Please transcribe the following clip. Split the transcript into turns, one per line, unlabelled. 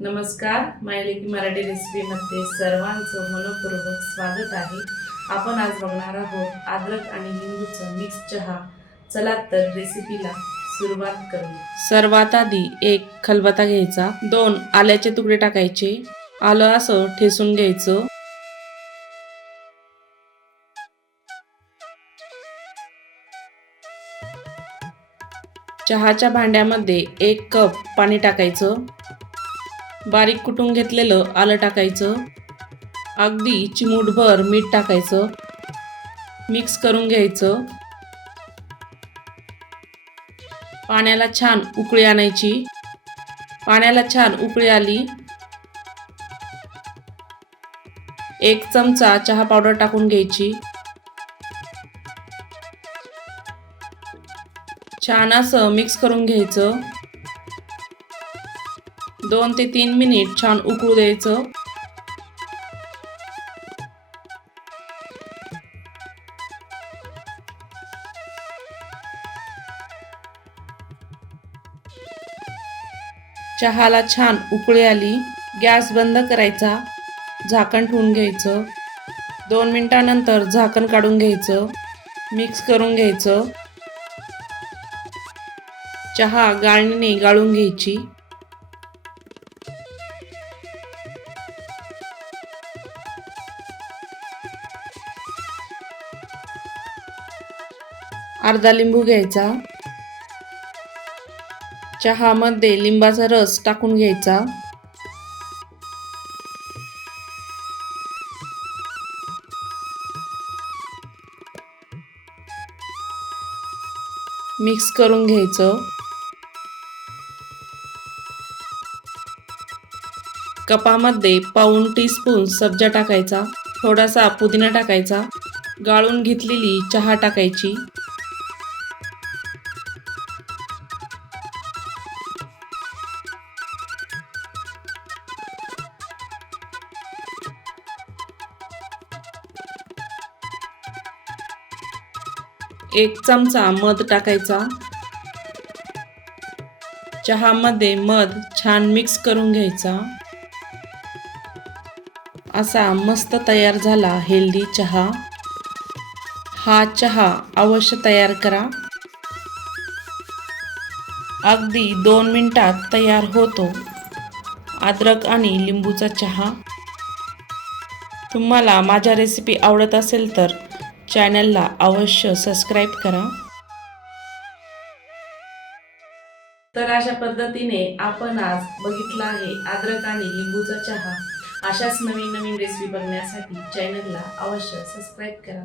नमस्कार मायलेकी मराठी रेसिपीमध्ये सर्वांचं मनपूर्वक स्वागत आहे. आपण आज बघणार आहोत अद्रक आणि लिंबूचं मिक्स चहा. चला तर रेसिपीला सुरुवात करू. सर्वात आधी एक खलबता घ्यायचा. दोन आल्याचे तुकडे टाकायचे. आलं असं ठेसून घ्यायचं. चहाच्या भांड्यामध्ये एक कप पाणी टाकायचं. बारीक कुटून घेतलेलं आलं टाकायचं. अगदी चिमूटभर मीठ टाकायचं. मिक्स करून घ्यायचं. पाण्याला छान उकळी आणायची. पाण्याला छान उकळी आली. एक चमचा चहा पावडर टाकून घ्यायची. छान असं मिक्स करून घ्यायचं. दोन ते तीन मिनिट छान उकळू द्यायचं. चहाला छान उकळी आली. गॅस बंद करायचा. झाकण ठेवून घ्यायचं. दोन मिनटानंतर झाकण काढून घ्यायचं. मिक्स करून घ्यायचं. चहा गाळणीने गाळून घ्यायची. अर्धा लिंबू घ्यायचा. चहामध्ये लिंबाचा रस टाकून घ्यायचा. मिक्स करून घ्यायचं. कपामध्ये पाऊण टीस्पून सब्जा टाकायचा. थोडासा पुदिना टाकायचा. गाळून घेतलेली चहा टाकायची. एक चमचा मध टाकायचा. चहामध्ये मध छान मिक्स करून घ्यायचा. असा मस्त तयार झाला हेल्दी चहा. हा चहा अवश्य तयार करा. अगदी दोन मिनिटात तयार होतो. अद्रक आणि लिंबूचा चहा. तुम्हाला माझ्या रेसिपी आवडत असेल तर चॅनलला अवश्य सबस्क्राईब करा. तर अशा पद्धतीने आपण आज बघितला आहे अद्रक आणि लिंबूचा चहा. अशाच नवीन नवीन रेसिपी बघण्यासाठी चॅनलला अवश्य सबस्क्राईब करा.